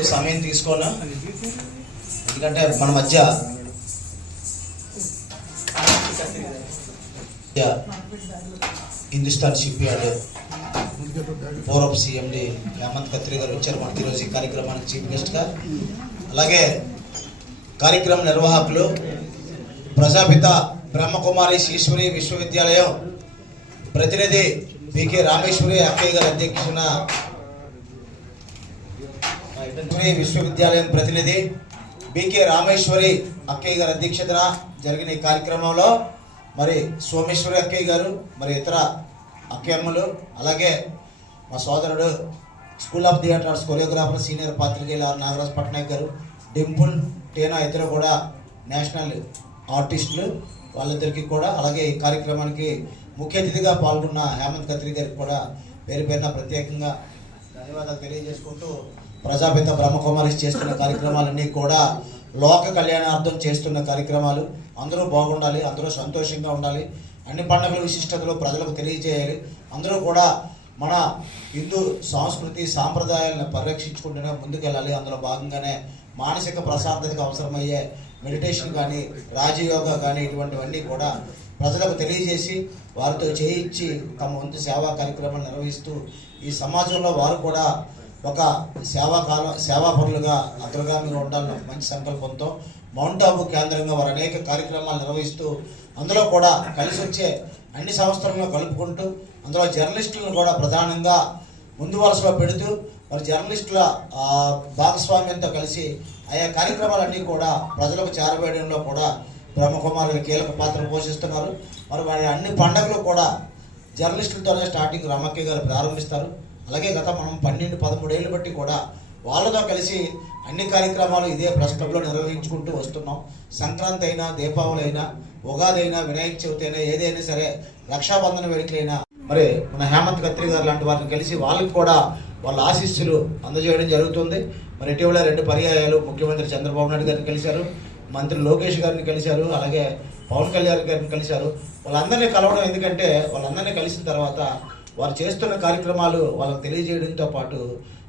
ఎక్కువ సమయం తీసుకోను ఎందుకంటే మన మధ్య హిందుస్థాన్ షిప్ యార్డ్ పూర్వపు సీఎండి హేమంత్ కత్రి గారు వచ్చారు మనకి ఈరోజు ఈ కార్యక్రమానికి చీఫ్ గెస్ట్గా అలాగే కార్యక్రమ నిర్వాహకులు ప్రజాపిత బ్రహ్మకుమారి ఈశ్వరి విశ్వవిద్యాలయం ప్రతినిధి బికే రామేశ్వరి అక్కయ్య గారి అధ్యక్షున శ్రీ విశ్వవిద్యాలయం ప్రతినిధి బికే రామేశ్వరి అక్కయ్య గారి అధ్యక్షతన జరిగిన ఈ కార్యక్రమంలో మరి సోమేశ్వరి అక్కయ్య గారు మరి ఇతర అక్కయ్యమ్మలు అలాగే మా సోదరుడు school of theatre arts choreographer senior పాత్రికేయులు ఆర్ నాగరాజ్ పట్నాయక్ గారు డింపుల్ టేనా ఇతర కూడా నేషనల్ ఆర్టిస్టులు వాళ్ళిద్దరికీ కూడా అలాగే ఈ కార్యక్రమానికి ముఖ్య అతిథిగా పాల్గొన్న హేమంత్ కత్రి గారికి కూడా పేరు పేరున ప్రత్యేకంగా ధన్యవాదాలు తెలియజేసుకుంటూ ప్రజాపిత బ్రహ్మకుమారి చేస్తున్న కార్యక్రమాలన్నీ కూడా లోక కళ్యాణార్థం చేస్తున్న కార్యక్రమాలు. అందరూ బాగుండాలి అందరూ సంతోషంగా ఉండాలి. అన్ని పండుగల విశిష్టతలు ప్రజలకు తెలియజేయాలి. అందరూ కూడా మన హిందూ సంస్కృతి సాంప్రదాయాలను పరిరక్షించుకుంటూనే ముందుకెళ్ళాలి. అందులో భాగంగానే మానసిక ప్రశాంతతకు అవసరమయ్యే మెడిటేషన్ కానీ రాజయోగా కానీ ఇటువంటివన్నీ కూడా ప్రజలకు తెలియజేసి వారితో చేయించి తమ వంతు సేవా కార్యక్రమాలు నిర్వహిస్తూ ఈ సమాజంలో వారు కూడా ఒక సేవా కాలం సేవాపరులుగా అగ్రగామిగా ఉండాలని మంచి సంకల్పంతో మౌంట్ ఆబు కేంద్రంగా వారు అనేక కార్యక్రమాలు నిర్వహిస్తూ అందులో కూడా కలిసి వచ్చే అన్ని సంస్థలను కలుపుకుంటూ అందులో జర్నలిస్టులను కూడా ప్రధానంగా ముందు వరుసలో పెడుతూ మరి జర్నలిస్టుల భాగస్వామ్యంతో కలిసి ఆయా కార్యక్రమాలన్నీ కూడా ప్రజలకు చేరవేయడంలో కూడా బ్రహ్మకుమారులు కీలక పాత్ర పోషిస్తున్నారు. మరి వారి అన్ని పండుగలు కూడా జర్నలిస్టులతోనే స్టార్టింగ్ రమక్య గారు ప్రారంభిస్తారు. అలాగే గత మనం పన్నెండు పదమూడేళ్ళు బట్టి కూడా వాళ్ళతో కలిసి అన్ని కార్యక్రమాలు ఇదే ప్రెస్ క్లబ్లో నిర్వహించుకుంటూ వస్తున్నాం. సంక్రాంతి అయినా దీపావళి అయినా ఉగాది అయినా వినాయక చవితి అయినా ఏదైనా సరే రక్షాబంధన వేడుకలైనా మరి మన హేమంత్ కత్రి గారు లాంటి వారిని కలిసి వాళ్ళకి కూడా వాళ్ళ ఆశీస్సులు అందజేయడం జరుగుతుంది. మరి ఇటీవల రెండు పర్యాయాలు ముఖ్యమంత్రి చంద్రబాబు నాయుడు గారిని కలిశారు మంత్రి లోకేష్ గారిని కలిశారు అలాగే పవన్ కళ్యాణ్ గారిని కలిశారు. వాళ్ళందరినీ కలవడం ఎందుకంటే వాళ్ళందరినీ కలిసిన తర్వాత వారు చేస్తున్న కార్యక్రమాలు వాళ్ళకి తెలియజేయడంతో పాటు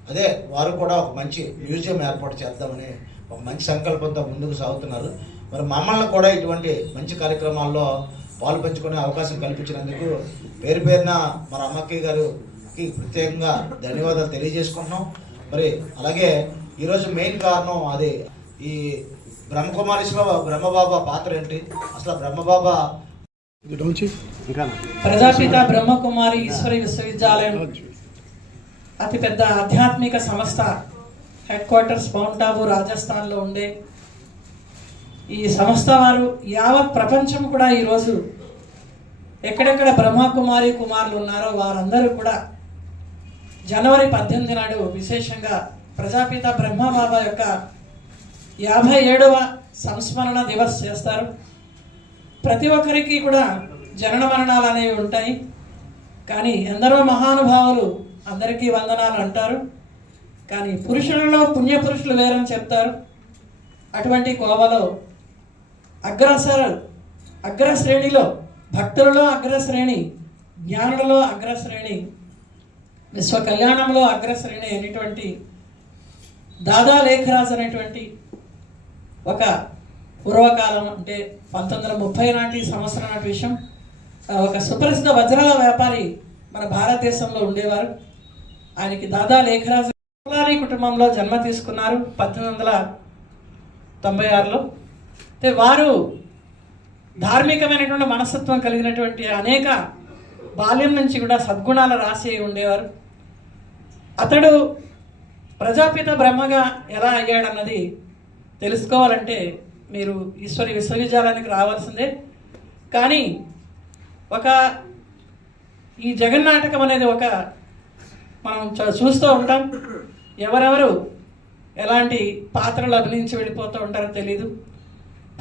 అదే వారు కూడా ఒక మంచి మ్యూజియం ఏర్పాటు చేద్దామని ఒక మంచి సంకల్పంతో ముందుకు సాగుతున్నారు. మరి మమ్మల్ని కూడా ఇటువంటి మంచి కార్యక్రమాల్లో పాలు పంచుకునే అవకాశం కల్పించినందుకు పేరు పేరున మన అమ్మకి గారికి ప్రత్యేకంగా ధన్యవాదాలు తెలియజేసుకుంటున్నాం. మరి అలాగే ఈరోజు మెయిన్ కారణం అది ఈ బ్రహ్మకుమారీశ్వర బ్రహ్మబాబా పాత్ర ఏంటి? అసలు బ్రహ్మబాబా ప్రజాపిత బ్రహ్మకుమారి ఈశ్వరి విశ్వవిద్యాలయం అతిపెద్ద ఆధ్యాత్మిక సంస్థ హెడ్ క్వార్టర్స్ మౌంట్ ఆబు రాజస్థాన్లో ఉండే. ఈ సంస్థ వారు యావత్ ప్రపంచం కూడా ఈరోజు ఎక్కడెక్కడ బ్రహ్మకుమారి కుమారులు ఉన్నారో వారందరూ కూడా జనవరి పద్దెనిమిది నాడు విశేషంగా ప్రజాపిత బ్రహ్మబాబా యొక్క యాభై ఏడవ సంస్మరణ దివస్ చేస్తారు. ప్రతి ఒక్కరికి కూడా జనన మరణాలు అనేవి ఉంటాయి. కానీ ఎందరో మహానుభావులు అందరికీ వందనాలు అంటారు. కానీ పురుషులలో పుణ్య పురుషులు వేరని చెప్తారు. అటువంటి కోవలో అగ్రసర అగ్రశ్రేణిలో భక్తులలో అగ్రశ్రేణి జ్ఞానులలో అగ్రశ్రేణి విశ్వ కళ్యాణంలో అగ్రశ్రేణి అయినటువంటి దాదా లేఖరాజు అనేటువంటి ఒక పూర్వకాలం అంటే పంతొమ్మిది వందల ముప్పై నాటి సంవత్సరం నాటి విషయం. ఒక సుప్రసిద్ధ వజ్రాల వ్యాపారి మన భారతదేశంలో ఉండేవారు. ఆయనకి దాదా లేఖరాజు కులారి కుటుంబంలో జన్మ తీసుకున్నారు పద్దెనిమిది వందల తొంభై ఆరులో. అయితే వారు ధార్మికమైనటువంటి మనస్తత్వం కలిగినటువంటి అనేక బాల్యం నుంచి కూడా సద్గుణాల రాసి ఉండేవారు. అతడు ప్రజాపిత బ్రహ్మగా ఎలా అయ్యాడన్నది తెలుసుకోవాలంటే మీరు ఈశ్వరి విశ్వవిద్యాలయానికి రావాల్సిందే. కానీ ఒక ఈ జగన్నాటకం అనేది ఒక మనం చ- చూస్తూ ఉంటాం. ఎవరెవరు ఎలాంటి పాత్రలు అభినయించి వెళ్ళిపోతూ ఉంటారో తెలీదు.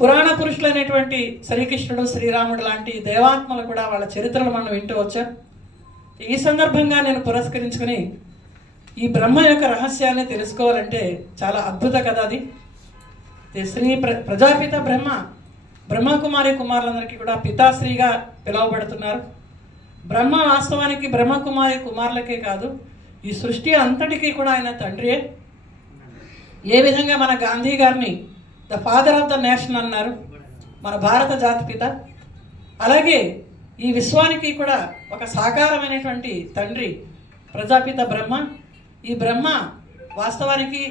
పురాణ పురుషులు అనేటువంటి శ్రీకృష్ణుడు శ్రీరాముడు లాంటి దేవాత్మలు కూడా వాళ్ళ చరిత్రలు మనం వింటూ వచ్చాం. ఈ సందర్భంగా నేను పురస్కరించుకుని ఈ బ్రహ్మ యొక్క రహస్యాన్ని తెలుసుకోవాలంటే చాలా అద్భుత కథ అది. శ్రీ ప్ర ప్రజాపిత బ్రహ్మ బ్రహ్మకుమారి కుమారులందరికీ కూడా పితాశ్రీగా పిలువబడుతున్నారు. బ్రహ్మ వాస్తవానికి బ్రహ్మకుమారి కుమారులకే కాదు ఈ సృష్టి అంతటికీ కూడా ఆయన తండ్రియే. ఏ విధంగా మన గాంధీ గారిని the father of the nation అన్నారు మన భారత జాతిపిత అలాగే ఈ విశ్వానికి కూడా ఒక సాకారమైనటువంటి తండ్రి ప్రజాపిత బ్రహ్మ. ఈ బ్రహ్మ వాస్తవానికి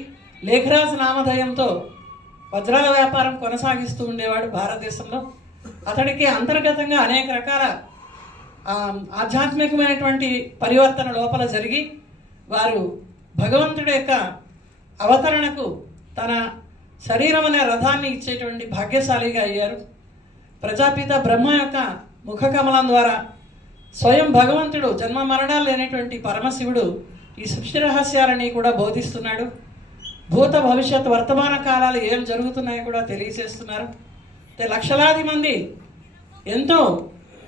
లేఖరాజు నామధేయంతో వజ్రాల వ్యాపారం కొనసాగిస్తూ ఉండేవాడు భారతదేశంలో. అతడికి అంతర్గతంగా అనేక రకాల ఆధ్యాత్మికమైనటువంటి పరివర్తన లోపల జరిగి వారు భగవంతుడి యొక్క అవతరణకు తన శరీరం అనే రథాన్ని ఇచ్చేటువంటి భాగ్యశాలిగా అయ్యారు. ప్రజాపిత బ్రహ్మ యొక్క ముఖ కమలం ద్వారా స్వయం భగవంతుడు జన్మ మరణాలు లేనటువంటి పరమశివుడు ఈ సృష్టి రహస్యాలని కూడా బోధిస్తున్నాడు. భూత భవిష్యత్ వర్తమాన కాలాలు ఏం జరుగుతున్నాయో కూడా తెలియజేస్తున్నారు. లక్షలాది మంది ఎంతో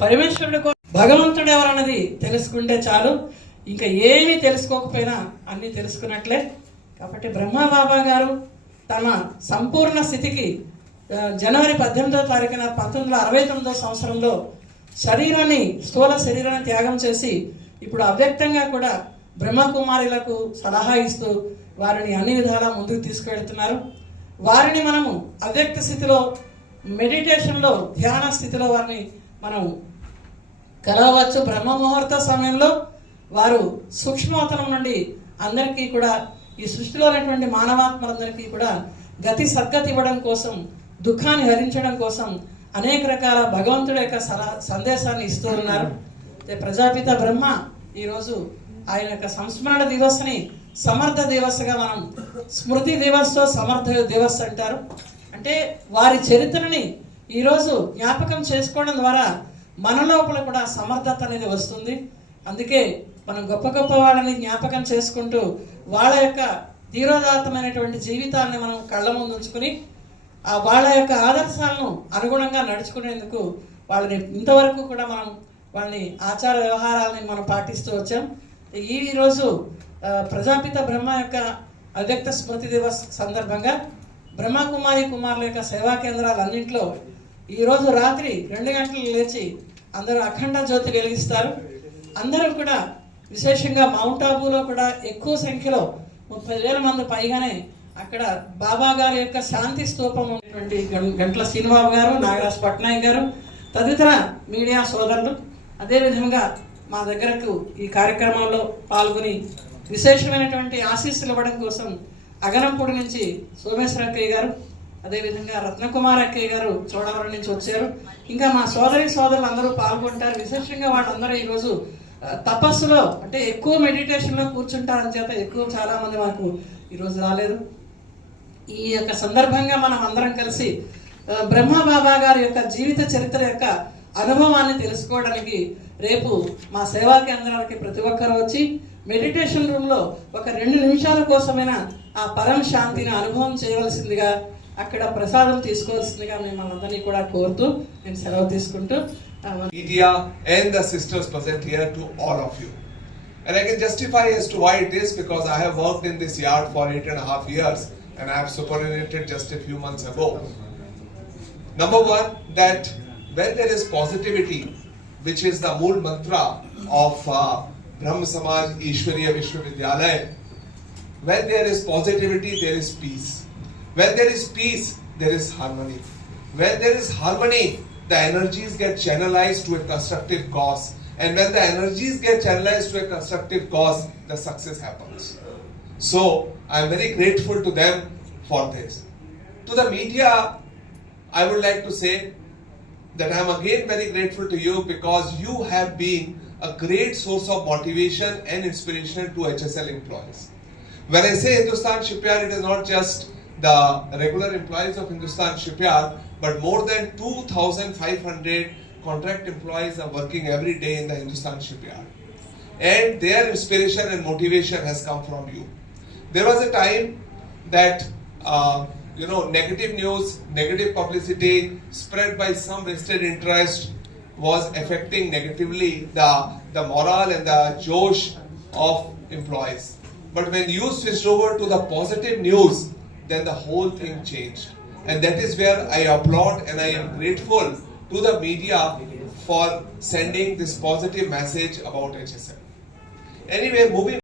పరమేశ్వరుడు భగవంతుడు ఎవరన్నది తెలుసుకుంటే చాలు. ఇంకా ఏమీ తెలుసుకోకపోయినా అన్నీ తెలుసుకున్నట్లే. కాబట్టి బ్రహ్మ బాబా గారు తన సంపూర్ణ స్థితికి జనవరి పద్దెనిమిదో తారీఖున పంతొమ్మిది వందల అరవై తొమ్మిదో సంవత్సరంలో శరీరాన్ని స్థూల శరీరాన్ని త్యాగం చేసి ఇప్పుడు అవ్యక్తంగా కూడా బ్రహ్మకుమారులకు సలహా ఇస్తూ వారిని అన్ని విధాలా ముందుకు తీసుకువెళ్తున్నారు. వారిని మనము అవ్యక్త స్థితిలో మెడిటేషన్లో ధ్యాన స్థితిలో వారిని మనం కలవచ్చు బ్రహ్మ ముహూర్త సమయంలో వారు సూక్ష్మవతనం నుండి అందరికీ కూడా ఈ సృష్టిలో ఉన్నటువంటి మానవాత్మలందరికీ కూడా గతి సద్గతి ఇవ్వడం కోసం దుఃఖాన్ని హరించడం కోసం అనేక రకాల భగవంతుడి యొక్క సలహా సందేశాన్ని ఇస్తూ ఉన్నారు. ప్రజాపిత బ్రహ్మ ఈరోజు ఆయన యొక్క సంస్మరణ దివస్ని సమర్థ దివస్గా మనం స్మృతి దివస్ సమర్థ దివస్ అంటారు. అంటే వారి చరిత్రని ఈరోజు జ్ఞాపకం చేసుకోవడం ద్వారా మన లోపల కూడా సమర్థత అనేది వస్తుంది. అందుకే మనం గొప్ప గొప్ప వాళ్ళని జ్ఞాపకం చేసుకుంటూ వాళ్ళ యొక్క ధీరోదాత్తమైనటువంటి జీవితాన్ని మనం కళ్ళ ముందు ఉంచుకుని ఆ వాళ్ళ యొక్క ఆదర్శాలను అనుగుణంగా నడుచుకునేందుకు వాళ్ళని ఇంతవరకు కూడా మనం వాళ్ళని ఆచార వ్యవహారాలని మనం పాటిస్తూ వచ్చాం. ఈరోజు ప్రజాపిత బ్రహ్మ యొక్క అవ్యక్త స్మృతి దివస్ సందర్భంగా బ్రహ్మకుమారి కుమారుల యొక్క సేవా కేంద్రాలన్నింటిలో ఈరోజు రాత్రి రెండు గంటలు లేచి అందరూ అఖండ జ్యోతి వెలిగిస్తారు. అందరూ కూడా విశేషంగా మౌంట్ ఆబూలో కూడా ఎక్కువ సంఖ్యలో ముప్పై వేల మంది పైగానే అక్కడ బాబా గారి యొక్క శాంతి స్తూపం ఉన్నటువంటి గంటల గంట్ల శ్రీనిబాబు గారు నాగరాజ్ పట్నాయక్ గారు తదితర మీడియా సోదరులు. అదేవిధంగా మా దగ్గరకు ఈ కార్యక్రమంలో పాల్గొని విశేషమైనటువంటి ఆశీస్సులు ఇవ్వడం కోసం అగనంపూడి నుంచి సోమేశ్వర అక్కయ్య గారు అదేవిధంగా రత్నకుమార్ అక్కయ్య గారు చోడవరం నుంచి వచ్చారు. ఇంకా మా సోదరి సోదరులు అందరూ పాల్గొంటారు. విశేషంగా వాళ్ళందరూ ఈరోజు తపస్సులో అంటే ఎక్కువ మెడిటేషన్లో కూర్చుంటారని చేత ఎక్కువ చాలామంది మాకు ఈరోజు రాలేదు. ఈ యొక్క సందర్భంగా మనం అందరం కలిసి బ్రహ్మ బాబా గారి యొక్క జీవిత చరిత్ర యొక్క అనుభవాన్ని తెలుసుకోవడానికి రేపు మా సేవా కేంద్రాలకి ప్రతి ఒక్కరు వచ్చి మెడిటేషన్ రూమ్లో ఒక రెండు నిమిషాల కోసమైనా ఆ పరం శాంతిని అనుభవం చేయవలసిందిగా అక్కడ ప్రసాదం తీసుకోవాల్సిందిగా మిమ్మల్ని అందరినీ కూడా కోరుతూ నేను సెలవు తీసుకుంటూ ఆ, media and the sisters present here to all of you. And I can justify as to why it is because I have worked in this yard for eight and a half years and I have superannuated just a few months ago. Number one, that when there is positivity, which is the mool mantra of uh, Brahm Samaj Ishwariya Vishwavidyalaya, when there is positivity, there is peace. When there is peace, there is harmony. When there is harmony, the energies get channelized to a constructive cause. And when the energies get channelized to a constructive cause, the success happens. So, I am very grateful to them for this. To the media, I would like to say that I am again very grateful to you because you have been a great source of motivation and inspiration to HSL employees. When I say Hindustan Shipyard, it is not just the regular employees of Hindustan Shipyard, but more than 2,500 contract employees are working every day in the Hindustan Shipyard. And their inspiration and motivation has come from you. There was a time that uh, you know negative news, negative publicity spread by some vested interest was affecting negatively the the morale and the josh of employees. But when you switched over to the positive news, then the whole thing changed. And that is where I applaud and I am grateful to the media for sending this positive message about HSM. Anyway, moving